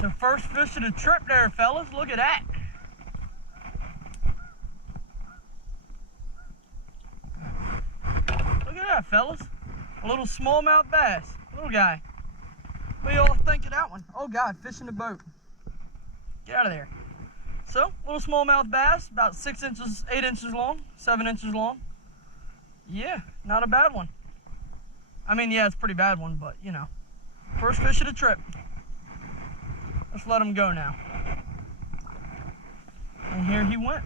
So first fish of the trip there, fellas. Look at that. Look at that, fellas. A little smallmouth bass. Little guy. What do y'all think of that one? Oh God, fish in the boat. Get out of there. So, little smallmouth bass, about 6 inches, 8 inches long, 7 inches long. Yeah, not a bad one. I mean, yeah, it's a pretty bad one, but you know. First fish of the trip. Let's let him go now. And here he went.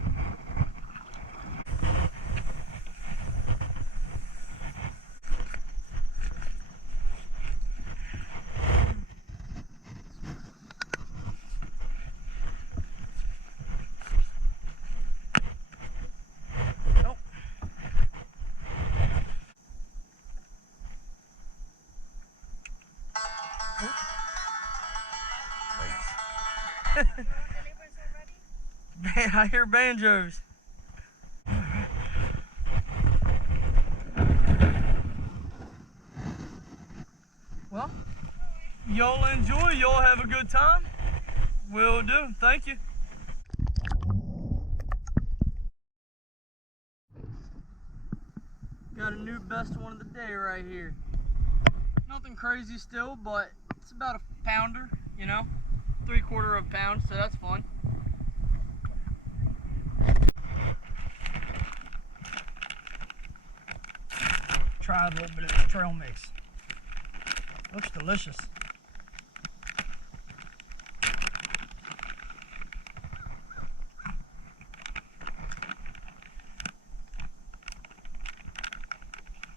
I hear banjos. Well, y'all enjoy. Y'all have a good time. Will do. Thank you. Got a new best one of the day right here. Nothing crazy still, but it's about a pounder, you know, 3/4 of a pound, so that's fun. Try a little bit of this trail mix. Looks delicious.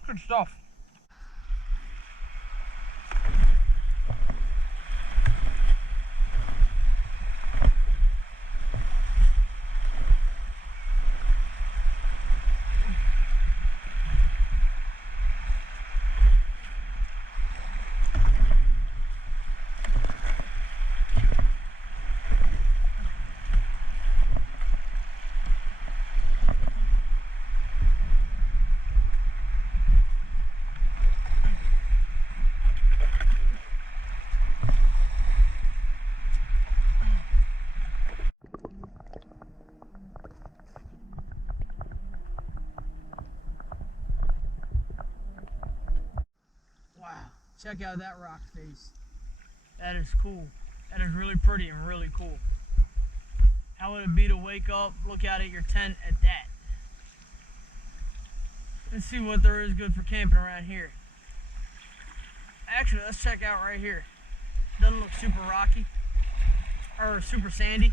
Good stuff. Check out that rock face. That is cool. That is really pretty and really cool. How would it be to wake up, look out at your tent at that? Let's see what there is good for camping around here. Actually, let's check out right here. Doesn't look super rocky or super sandy.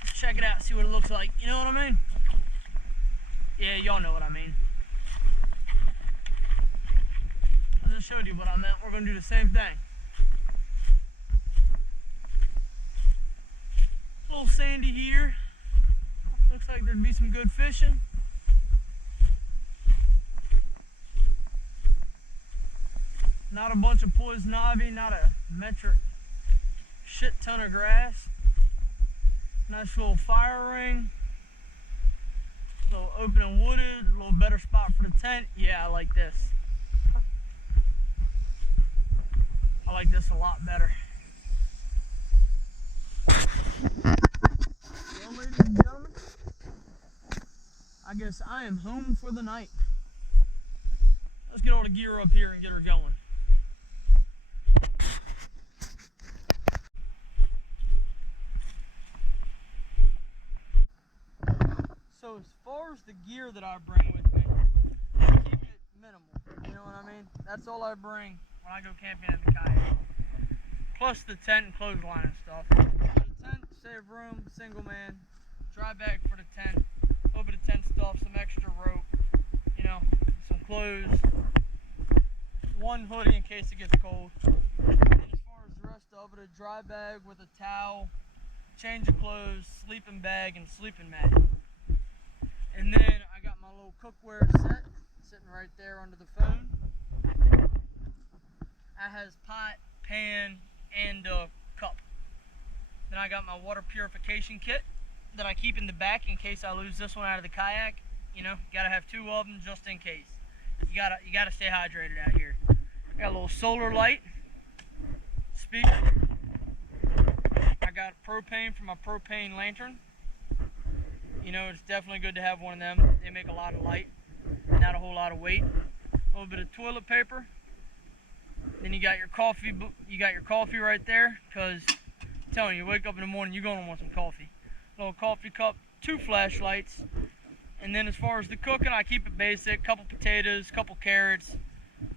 Let's check it out, see what it looks like. You know what I mean? Yeah, y'all know what I mean. I just showed you what I meant. We're going to do the same thing. A little sandy here. Looks like there'd be some good fishing. Not a bunch of poison ivy, not a metric shit ton of grass. Nice little fire ring. A little open and wooded, a little better spot for the tent. Yeah, I like this. I like this a lot better. Well, ladies and gentlemen, I guess I am home for the night. Let's get all the gear up here and get her going. So as far as the gear that I bring with me, I keep it minimal, you know what I mean? That's all I bring when I go camping in the kayak. Plus the tent and clothesline and stuff. For the tent, save room, single man, dry bag for the tent, a little bit of tent stuff, some extra rope, you know, some clothes, one hoodie in case it gets cold. And as far as the rest of it, a dry bag with a towel, change of clothes, sleeping bag, and sleeping mat. And then I got my little cookware set sitting right there under the phone. That has pot, pan, and a cup. Then I got my water purification kit that I keep in the back in case I lose this one out of the kayak. You know, gotta have 2 of them just in case. You gotta stay hydrated out here. Got a little solar light, speaker. I got propane for my propane lantern. You know, it's definitely good to have one of them. They make a lot of light, not a whole lot of weight. A little bit of toilet paper. Then you got your coffee. You got your coffee right there, because I'm telling you, wake up in the morning, you're gonna want some coffee. A little coffee cup, 2 flashlights, and then as far as the cooking, I keep it basic. Couple potatoes, couple carrots,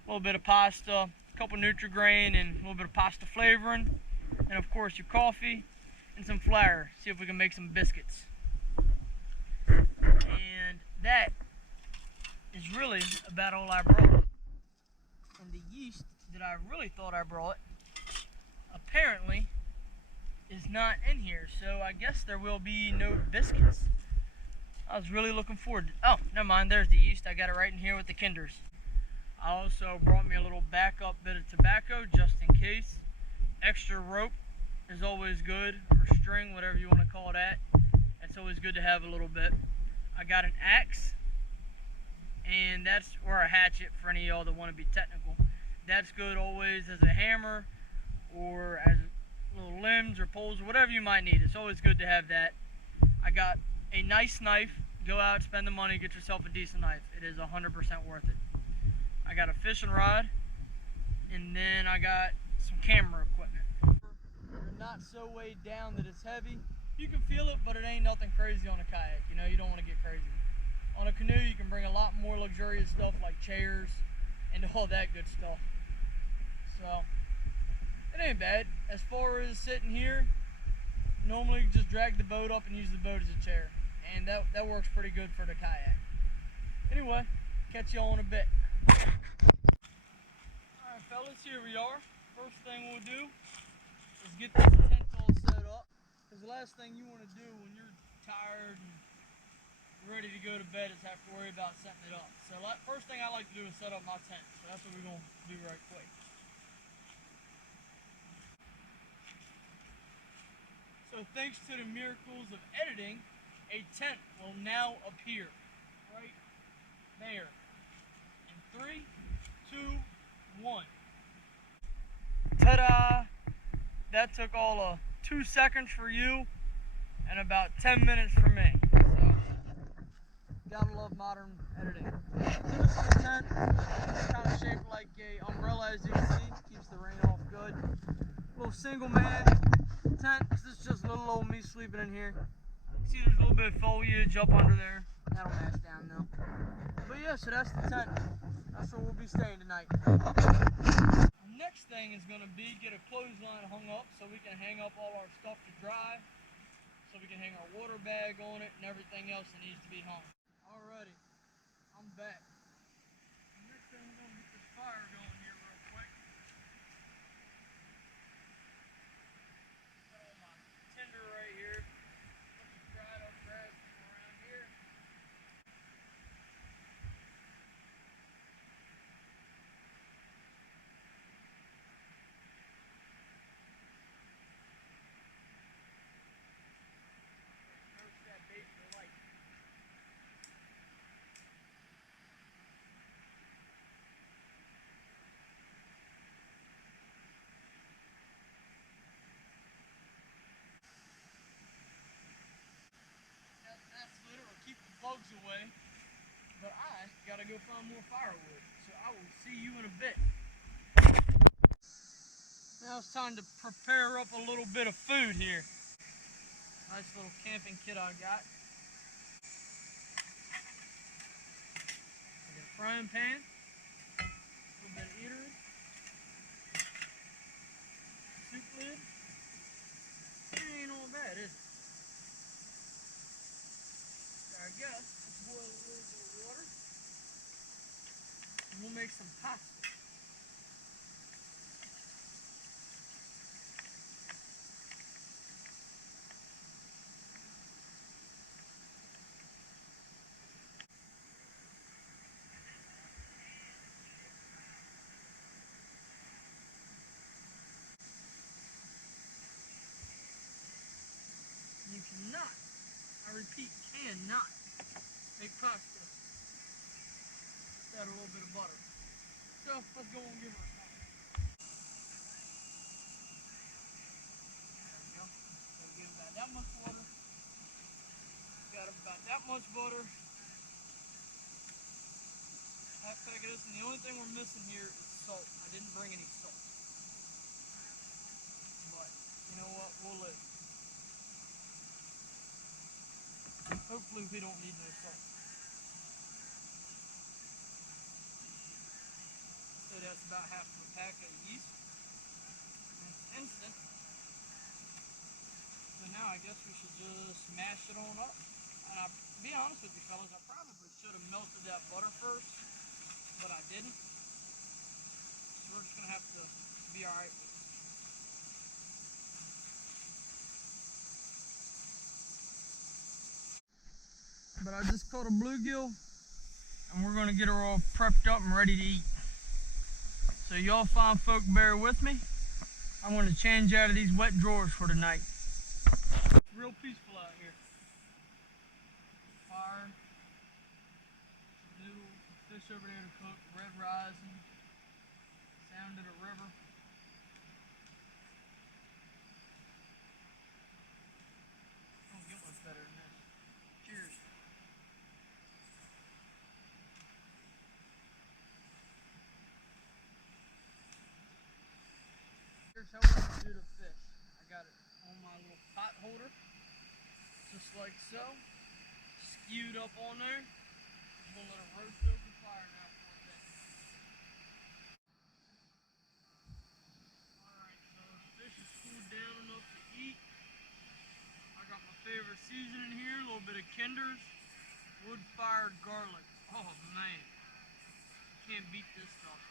a little bit of pasta, a couple Nutri-Grain, and a little bit of pasta flavoring, and of course your coffee and some flour. See if we can make some biscuits. And that is really about all I brought. And the yeast that I really thought I brought apparently is not in here, so I guess there will be no biscuits. I was really looking forward to, oh, never mind, there's the yeast. I got it right in here with the Kinders. I also brought me a little backup bit of tobacco just in case. Extra rope is always good, or string, whatever you want to call that. It's always good to have a little bit. I got an axe, and that's, or a hatchet for any of y'all that want to be technical. That's good always as a hammer, or as little limbs or poles, or whatever you might need. It's always good to have that. I got a nice knife. Go out, spend the money, get yourself a decent knife. It is 100% worth it. I got a fishing rod, and then I got some camera equipment. You're not so weighed down that it's heavy. You can feel it, but it ain't nothing crazy on a kayak. You know, you don't want to get crazy. On a canoe, you can bring a lot more luxurious stuff like chairs and all that good stuff. So, it ain't bad. As far as sitting here, normally just drag the boat up and use the boat as a chair. And that works pretty good for the kayak. Anyway, catch y'all in a bit. Alright fellas, here we are. First thing we'll do is get this tent all set up. Because the last thing you want to do when you're tired and ready to go to bed is have to worry about setting it up. So first thing I like to do is set up my tent. So that's what we're going to do right quick. So thanks to the miracles of editing, a tent will now appear right there. In 3, 2, 1. Ta-da! That took all of 2 seconds for you and about 10 minutes for me. So, gotta love modern editing. So this is the tent. It's kind of shaped like a umbrella, as you can see. Keeps the rain off good. Little single man tent. This is just little old me sleeping in here. See, there's a little bit of foliage up under there. That'll mash down though. But yeah, so that's the tent. That's where we'll be staying tonight. Next thing is going to be get a clothesline hung up so we can hang up all our stuff to dry. So we can hang our water bag on it and everything else that needs to be hung. Alrighty, I'm back. Next thing we're going to get this fire going here real quick. Got all my tinder right here. Put some dried up grass around here. Keep the bugs away, but I gotta go find more firewood, so I will see you in a bit. Now it's time to prepare up a little bit of food here. Nice little camping kit I got. I got a frying pan, a little bit of eatery, soup lid. It ain't all bad, is it? I guess let's boil a little bit of water and we'll make some pasta. You cannot, I repeat, cannot make pasta without a little bit of butter. So let's go and give her a try. Not much butter. Half pack of this, and the only thing we're missing here is salt. I didn't bring any salt. But, you know what, we'll live. Hopefully we don't need no salt. So that's about half of a pack of yeast. And it's instant. So now I guess we should just mash it on up. And I'll be honest with you fellas, I probably should have melted that butter first, but I didn't. So we're just gonna have to be alright with it. But I just caught a bluegill, and we're gonna get her all prepped up and ready to eat. So y'all fine folk bear with me. I'm gonna change out of these wet drawers for tonight. It's real peaceful out here. Fire, noodles, fish over there to cook, red rising, sound of the river. Don't get much better than this. Cheers. Here's how we're gonna do the fish. I got it on my little pot holder, just like so. Skewed up on there. I'm gonna let it roast over the fire now for a bit. Alright, so the fish is cooled down enough to eat. I got my favorite seasoning here, a little bit of Kinder's, wood-fired garlic. Oh man, you can't beat this stuff.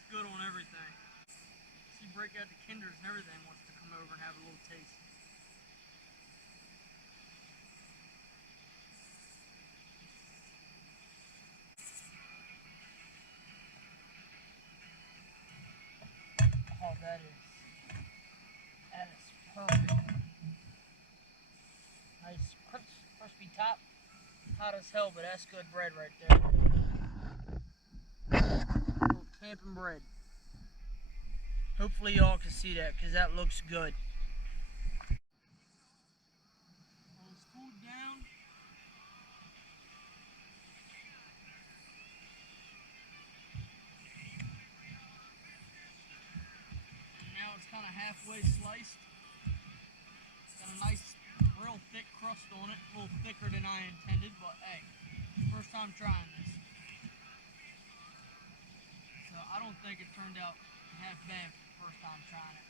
It's good on everything. See, break out the Kinder's and everything wants to come over and have a little taste. Oh, that is perfect. Nice crispy top. Hot as hell, but that's good bread right there. Little camping bread. Hopefully y'all can see that, because that looks good. Well, it's cooled down. And now it's kind of halfway sliced. It's got a nice, real thick crust on it. A little thicker than I intended, but hey, first time trying this. So I don't think it turned out half bad for the first time trying it.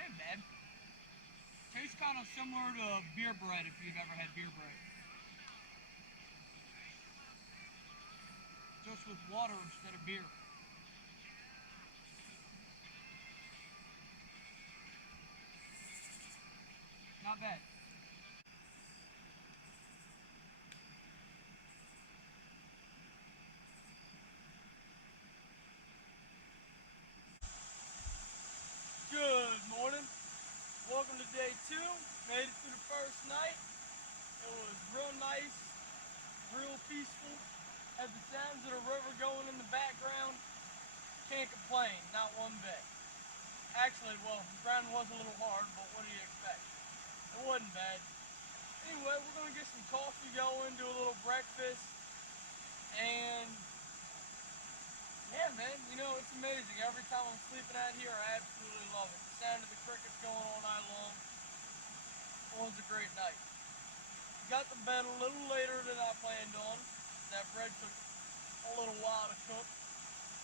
Ain't bad. Tastes kind of similar to beer bread if you've ever had beer bread. Just with water instead of beer. Not bad. Good morning. Welcome to day 2. Made it through the first night. It was real nice, real peaceful. Had the sounds of the river going in the background. Can't complain, not one bit. Actually, well, the ground was a little hard, but what do you expect? It wasn't bad. Anyway, we're gonna get some coffee going, do a little breakfast, and yeah, man, you know, it's amazing. Every time I'm sleeping out here, I absolutely love it. The sound of the crickets going all night long. It was a great night. Got to bed a little later than I planned on. That bread took a little while to cook,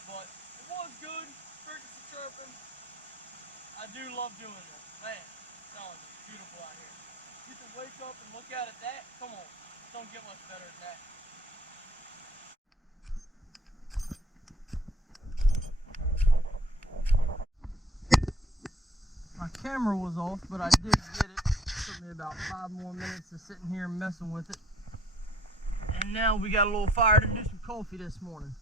but it was good. Crickets are chirping. I do love doing this. Man, I'm telling you, it's beautiful out here. You can wake up and look out at that. Come on, don't get much better than that. My camera was off, but I did get it. It took me about 5 more minutes of sitting here messing with it. And now we got a little fire to do some coffee this morning.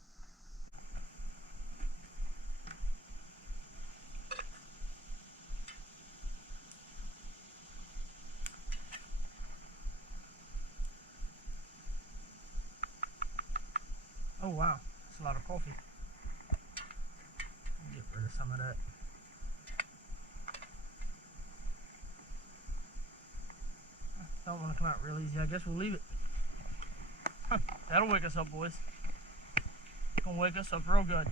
Oh wow, that's a lot of coffee. Get rid of some of that. Don't want to come out real easy. I guess we'll leave it. That'll wake us up, boys. Gonna wake us up real good.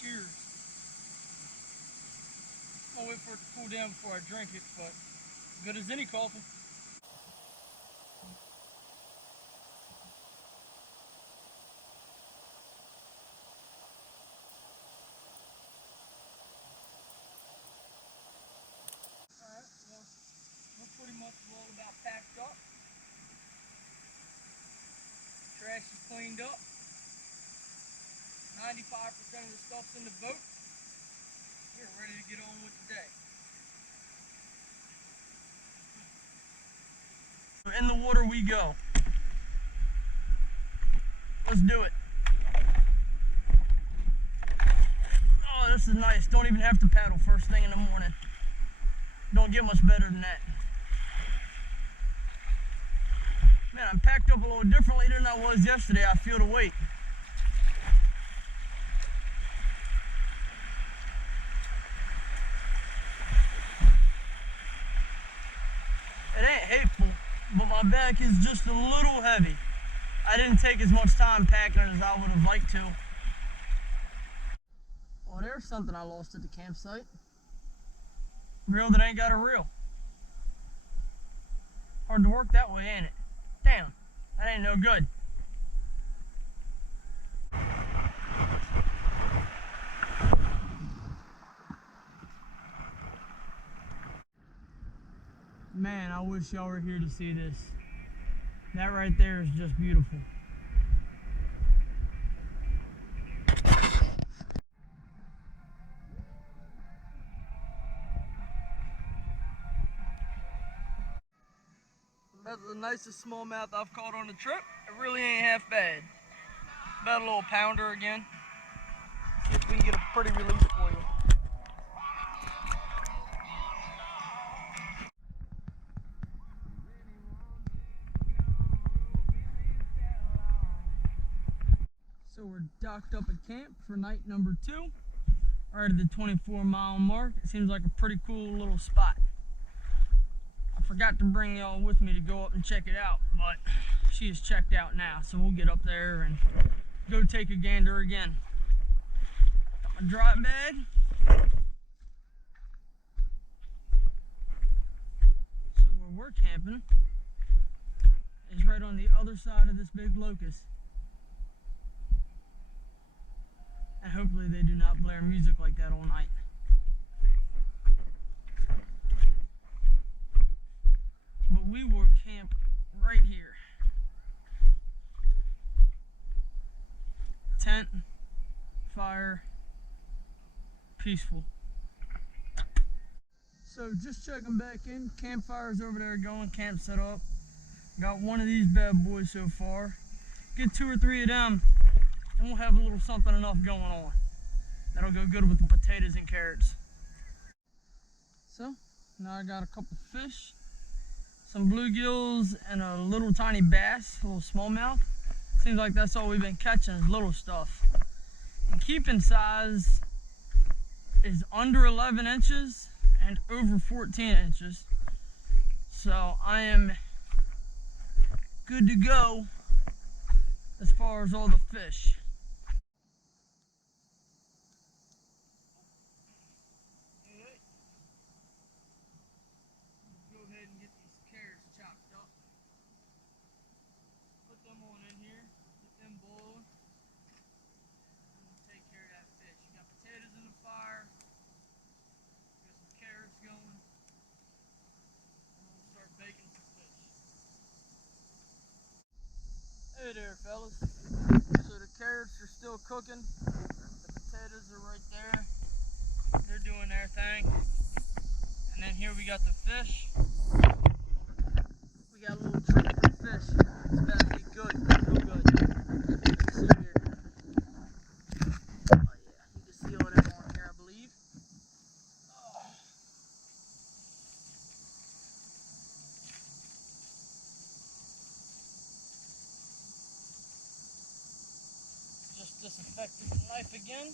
Cheers. I'll wait for it to cool down before I drink it, but good as any coffee. Alright, well, we're pretty much all about packed up. Trash is cleaned up. 95% of the stuff's in the boat. We're ready to get on with the day. In the water we go. Let's do it. Oh, this is nice. Don't even have to paddle first thing in the morning. Don't get much better than that. Man, I'm packed up a little differently than I was yesterday. I feel the weight. It ain't hateful, but my back is just a little heavy. I didn't take as much time packing it as I would have liked to. Well, there's something I lost at the campsite. Reel that ain't got a reel. Hard to work that way, ain't it? Damn, that ain't no good. Man, I wish y'all were here to see this. That right there is just beautiful. That's the nicest smallmouth I've caught on the trip. It really ain't half bad. About a little pounder again. See if we can get a pretty release for you. So we're docked up at camp for night number 2. Right at the 24-mile mark. It seems like a pretty cool little spot. I forgot to bring y'all with me to go up and check it out, but she is checked out now, so we'll get up there and go take a gander again. Got my dry bag. So where we're camping is right on the other side of this big locust. And hopefully they do not blare music like that all night. But we will camp right here. Tent, fire, peaceful. So just checking back in, campfire's over there going, camp set up. Got one of these bad boys so far. Get 2 or 3 of them and we'll have a little something enough going on. That'll go good with the potatoes and carrots. So now I got a couple fish, some bluegills, and a little tiny bass, a little smallmouth. Seems like that's all we've been catching is little stuff. And keeping size is under 11 inches and over 14 inches. So I am good to go as far as all the fish. Go ahead and get these carrots chopped up. Put them on in here, get them boiling, and we'll take care of that fish. You got potatoes in the fire, got some carrots going, and we'll start baking some fish. Hey there, fellas. So the carrots are still cooking, the potatoes are right there, they're doing their thing, and then here we got the fish. We got a little treat for the fish. disinfected the knife again.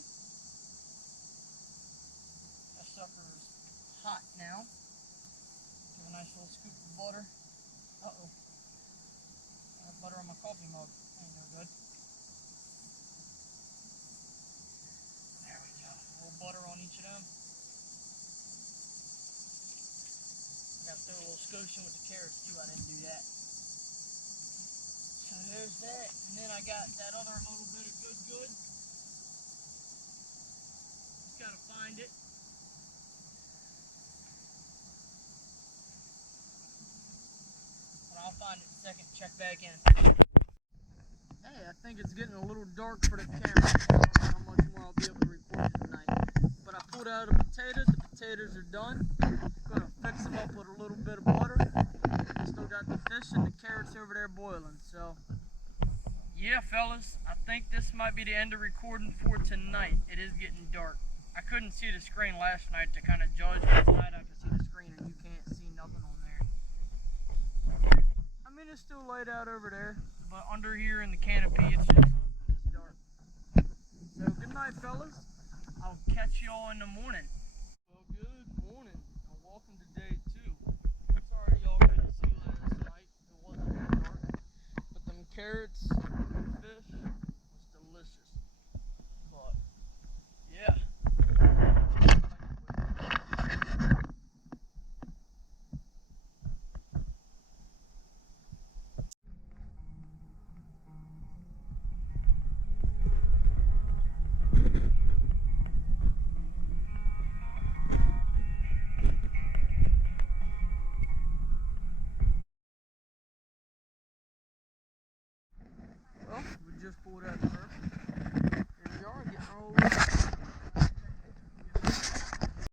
That sucker is hot now. Give a nice little scoop of butter. Uh-oh. I have butter on my coffee mug. Ain't no good. There we go. A little butter on each of them. Got to throw a little scotch in with the carrots too. I didn't do that. So there's that. And then I got that other little bit of good. Just gotta find it. But I'll find it in a second. Check back in. Hey, I think it's getting a little dark for the camera. I don't know how much more I'll be able to record tonight. But I pulled out the potatoes. The potatoes are done. Gonna fix them up with a little bit of butter. Still got the fish and the carrots over there boiling. So, yeah, fellas, I think this might be the end of recording for tonight. It is getting dark. I couldn't see the screen last night to kind of judge, but tonight I can see the screen and you can't see nothing on there. I mean, it's still light out over there, but under here in the canopy, it's dark. So, good night, fellas. I'll catch y'all in the morning. Well, good morning, and welcome to day 2. Sorry y'all couldn't see last night. It wasn't that dark. But them carrots